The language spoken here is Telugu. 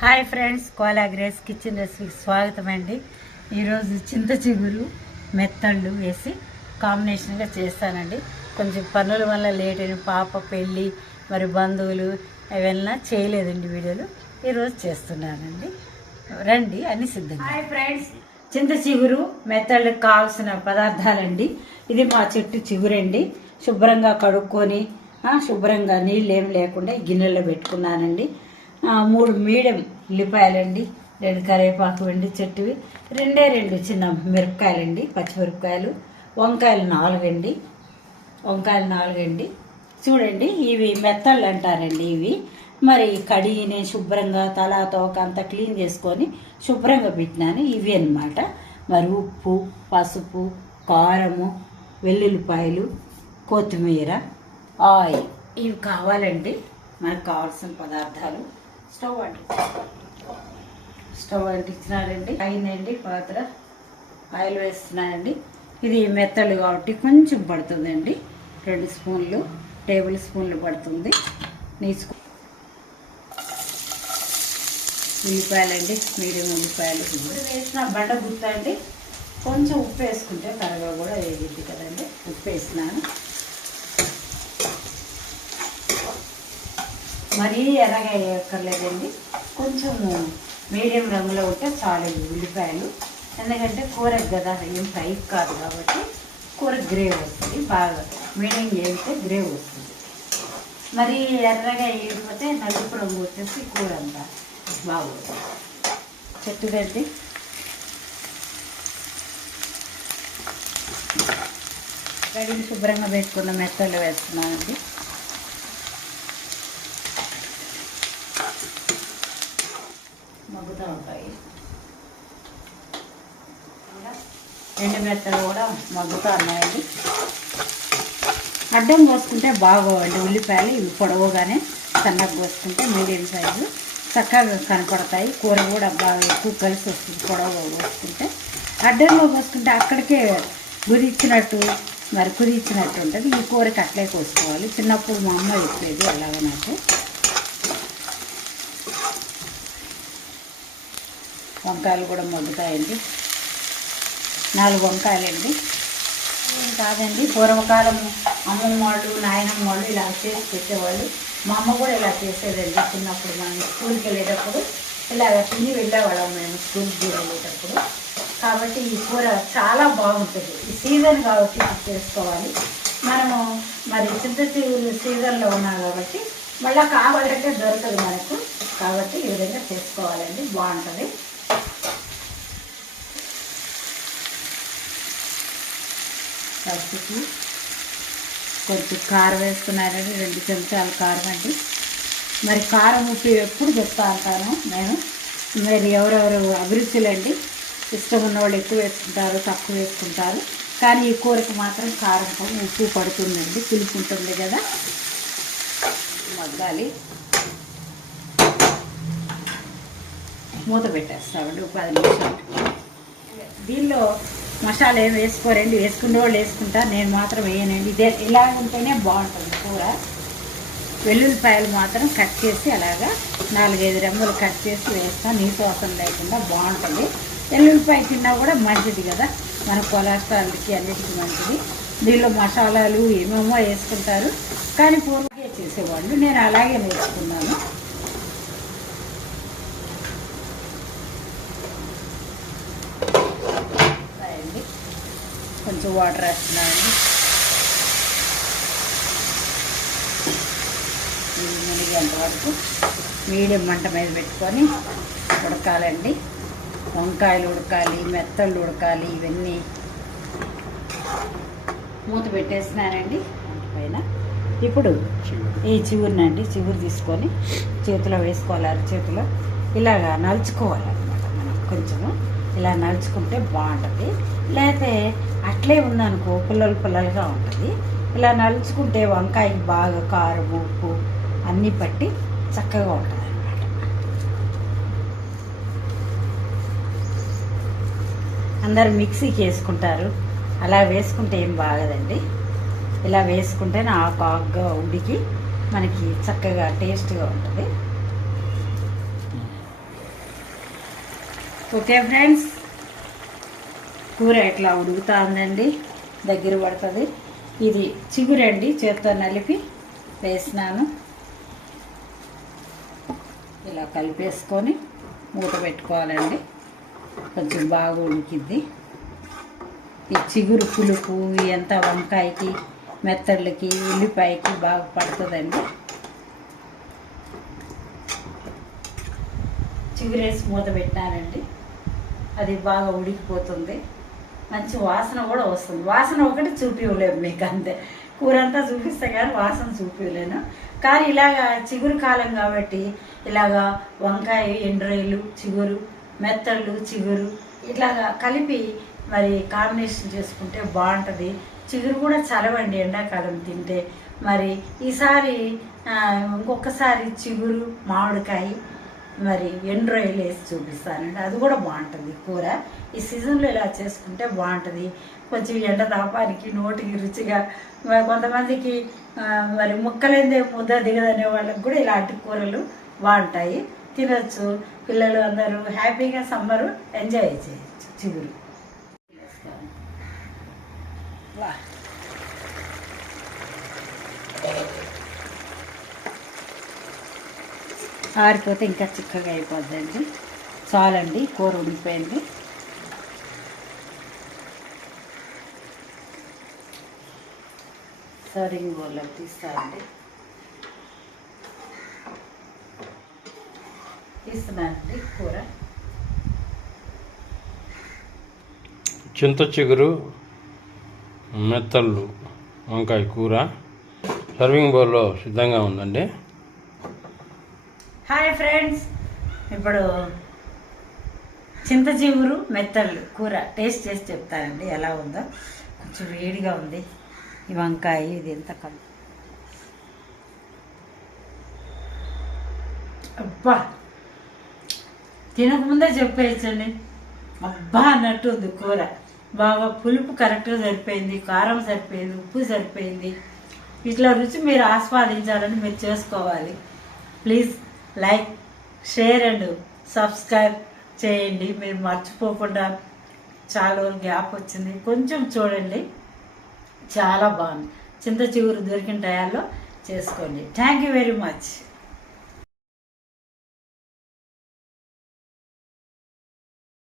Hi friends Kola Grace kitchen రెసిపీకి స్వాగతం అండి. ఈరోజు చింత చిగురు మెత్తళ్ళు వేసి కాంబినేషన్గా చేస్తానండి. కొంచెం పనుల వల్ల లేట్ అయిన పాప పెళ్ళి మరి బంధువులు అవన్నీ చేయలేదండి వీడియోలు. ఈరోజు చేస్తున్నానండి. రండి అన్ని సిద్ధంగా. Hi friends. చింత చిగురు మెత్తళ్ళకి కావాల్సిన పదార్థాలండి. ఇది మా చెట్టు చిగురండి. శుభ్రంగా కడుక్కొని శుభ్రంగా నీళ్ళు ఏం లేకుండా గిన్నెలో పెట్టుకున్నానండి. మూడు మీడియం ఉల్లిపాయలండి రెండు కరివేపాకు వెండి చెట్టువి రెండే రెండు చిన్న మిరపకాయలండి పచ్చిమిరపకాయలు వంకాయలు నాలుగండి వంకాయలు నాలుగండి. చూడండి ఇవి మెత్తళ్ళు అంటారండి ఇవి. మరి కడిగి నేను శుభ్రంగా తల తోక అంతా క్లీన్ చేసుకొని శుభ్రంగా పెట్టినాను ఇవి అన్నమాట. మరి ఉప్పు పసుపు కారము వెల్లుల్లిపాయలు కొత్తిమీర ఆయిల్. ఇవి కావాలండి మనకు కావాల్సిన పదార్థాలు. స్టవ్ అండి. స్టవ్ అంటించినారండి. అయిందండి పాత్ర. ఆయిల్ వేస్తున్నానండి. ఇది మెత్తలు కాబట్టి కొంచెం పడుతుందండి. రెండు స్పూన్లు టేబుల్ స్పూన్లు పడుతుంది. నీచుకు ఉల్లిపాయలండి మీడియం ఉల్లిపాయలు. ఇప్పుడు వేసిన బండ గుత్త కొంచెం ఉప్పు వేసుకుంటే త్వరగా కూడా వేగిద్ది కదండి. ఉప్పు వేసినాను. మరీ ఎర్రగా వేయక్కర్లేదండి. కొంచెం మీడియం రంగులో ఉంటే చాలు ఉల్లిపాయలు. ఎందుకంటే కూరకు కదా ఏం ఫ్రై కాదు కాబట్టి కూర గ్రేవ్ వస్తుంది. బాగా మీడియం వేస్తే గ్రేవ్ వస్తుంది. మరి ఎర్రగా వేయకపోతే నలుపు రంగు వచ్చేసి కూర అంతా బాగుంటుంది చెట్టుదండి. కడిగి శుభ్రంగా పెట్టుకున్న మెత్తలు వేస్తున్నానండి. మగ్గుతూ ఉంటాయి ఇంకా ఎండు మెత్తలు కూడా మగ్గుతూ ఉన్నాయండి అడ్డం కోసుకుంటే బాగోవండి. ఉల్లిపాయలు ఇవి పొడవుగానే సన్నగా కోసుకుంటే మీడియం సైజు. చక్కగా కనపడతాయి. కూర కూడా బాగా ఎక్కువ కలిసి వస్తుంది పొడవుగా కోసుకుంటే. అడ్డంలో కోసుకుంటే అక్కడికే గురిచ్చినట్టు మరి కుదిచ్చినట్టు ఉంటుంది. ఈ కూరకి అట్లే కోసుకోవాలి. చిన్నప్పుడు మా అమ్మ చెప్పేది అలాగ నాకు. వంకాయలు కూడా మగ్గుతాయండి. నాలుగు వంకాయలండి. ఏం కాదండి పూర్వకాలం అమ్మమ్మ వాళ్ళు నాయనమ్మ వాళ్ళు ఇలా చేసి పెట్టేవాళ్ళు. మా అమ్మ కూడా ఇలా చేసేదండి చిన్నప్పుడు మనం స్కూల్కి వెళ్ళేటప్పుడు. ఇలాగ తిని వెళ్ళేవాళ్ళం మేము స్కూల్కి వెళ్ళేటప్పుడు. కాబట్టి ఈ కూర చాలా బాగుంటుంది. ఈ సీజన్ కాబట్టి చేసుకోవాలి. మనము మరి చింత సీజన్లో ఉన్నాం కాబట్టి మళ్ళీ కావాలంటే దొరకదు మనకు. కాబట్టి ఈ విధంగా చేసుకోవాలండి. బాగుంటుంది. పసుపు కొంచెం కారం వేసుకున్నారండి రెండు చెంచాలు కారం అండి. మరి కారం ఉప్పు ఎప్పుడు చెప్తా అంటాను నేను. మరి ఎవరెవరు అభిరుచులండి ఇష్టం ఉన్నవాళ్ళు ఎక్కువ వేసుకుంటారు తక్కువ వేసుకుంటారు. కానీ ఈ కూరకు మాత్రం కారం ఉప్పు పడుతుందండి పులుపు ఉంటుంది కదా. మగ్గాలి. మూత పెట్టేస్తామండి ఒక పది నిమిషాలు. దీనిలో మసాలా ఏం వేసుకోరండి వేసుకునే వాళ్ళు వేసుకుంటారు నేను మాత్రం వేయనండి. ఇదే ఇలా ఉంటేనే బాగుంటుంది కూర. వెల్లుల్లిపాయలు మాత్రం కట్ చేసి అలాగా నాలుగైదు రంగులు కట్ చేసి వేస్తాం నీసు వాసన లేకుండా బాగుంటుంది. వెల్లుల్లిపాయ తిన్నా కూడా మంచిది కదా మన కొలెస్ట్రాల్కి అన్నిటికీ మంచిది. దీనిలో మసాలాలు ఏమేమో వేసుకుంటారు. కానీ పూర్వకే చేసేవాళ్ళు నేను అలాగే నేర్చుకున్నాను అండి కొంచెం వాటర్ వేస్తున్నామండి ఇది మునిగేంత వరకు మీడియం మంట మీద పెట్టుకొని ఉడకాలండి. వంకాయలు ఉడకాలి మెత్తళ్ళు ఉడకాలి ఇవన్నీ మూత పెట్టేసినానండి పైన ఇప్పుడు ఈ చిగురునండి చిగురు తీసుకొని చేతిలో వేసుకోవాలి చేతిలో ఇలాగా నలుచుకోవాలన్నమాట మనం. కొంచెము ఇలా నలుచుకుంటే బాగుంటుంది. లేకపోతే అట్లే ఉందనుకో పుల్లలు పుల్లలుగా ఉంటుంది. ఇలా నలుచుకుంటే వంకాయకి బాగా కారం ఉప్పు అన్నీ పట్టి చక్కగా ఉంటుంది అన్నమాట అందరు మిక్సీకి వేసుకుంటారు. అలా వేసుకుంటే ఏం బాగదండి. ఇలా వేసుకుంటేనే ఆ ఆకుగా ఉడికి మనకి చక్కగా టేస్ట్గా ఉంటుంది. ఓకే ఫ్రెండ్స్ కూర ఇట్లా ఉడుకుతా ఉందండి దగ్గర పడుతుంది. ఇది చిగురండి చేత్తో నలిపి వేసినాను. ఇలా కలిపేసుకొని మూత పెట్టుకోవాలండి. కొంచెం బాగా ఉడికిద్ది. ఈ చిగురు పులుపు ఎంత వంకాయకి మెత్తళ్ళకి ఉల్లిపాయకి బాగా పడుతుందండి. చిగురేసి మూత పెట్టానండి. అది బాగా ఉడికిపోతుంది. మంచి వాసన కూడా వస్తుంది. వాసన ఒకటి చూపించలేము మీకు అంతే కూర అంతా చూపిస్తే కానీ వాసన చూపించలేను కానీ ఇలాగా చిగురు కాలం కాబట్టి ఇలాగా వంకాయ ఎండ్రాయిలు చిగురు మెత్తళ్ళు చిగురు ఇట్లాగా కలిపి మరి కాంబినేషన్ చేసుకుంటే బాగుంటుంది. చిగురు కూడా చలవండి ఎండాకాలం తింటే. మరి ఈసారి ఇంకొకసారి చిగురు మామిడికాయ మరి ఎండు వేసి చూపిస్తానండి. అది కూడా బాగుంటుంది కూర. ఈ సీజన్లో ఇలా చేసుకుంటే బాగుంటుంది. కొంచెం ఎండ తాపానికి నోటికి రుచిగా కొంతమందికి మరి ముక్కలేందే ముద్ద దిగదనే వాళ్ళకి కూడా ఇలాంటి కూరలు బాగుంటాయి. తినచ్చు. పిల్లలు అందరూ హ్యాపీగా సమ్మర్ ఎంజాయ్ చేయొచ్చు. చిగురు. ఆరిపోతే ఇంకా చిక్కగా అయిపోద్దండి. చాలండి కూర ఉండిపోయింది. సర్వింగ్ బౌల్లో తీస్తానండి తీస్తున్నానండి కూర. చింత చిగురు మెత్తళ్ళు వంకాయ కూర సర్వింగ్ బౌల్లో సిద్ధంగా ఉందండి. హాయ్ ఫ్రెండ్స్ ఇప్పుడు చింత చిగురు మెత్తళ్ళు కూర టేస్ట్ చేసి చెప్తానండి ఎలా ఉందో. కొంచెం వేడిగా ఉంది. ఈ వంకాయ ఇది ఎంత కల్ అబ్బా! తినకముందే చెప్పేయచ్చండి. అబ్బా అన్నట్టు ఉంది కూర. బాగా పులుపు కరెక్ట్గా సరిపోయింది కారం సరిపోయింది ఉప్పు సరిపోయింది. ఇట్లా రుచి మీరు ఆస్వాదించాలని మీరు చేసుకోవాలి. Please like share and subscribe చేయండి. మీరు మర్చిపోకుండా చాలా గ్యాప్ వచ్చింది. కొంచెం చూడండి. చాలా బాగుంది. చింత చిగురు దొరికిన టయాల్లో చేసుకోండి. Thank you very much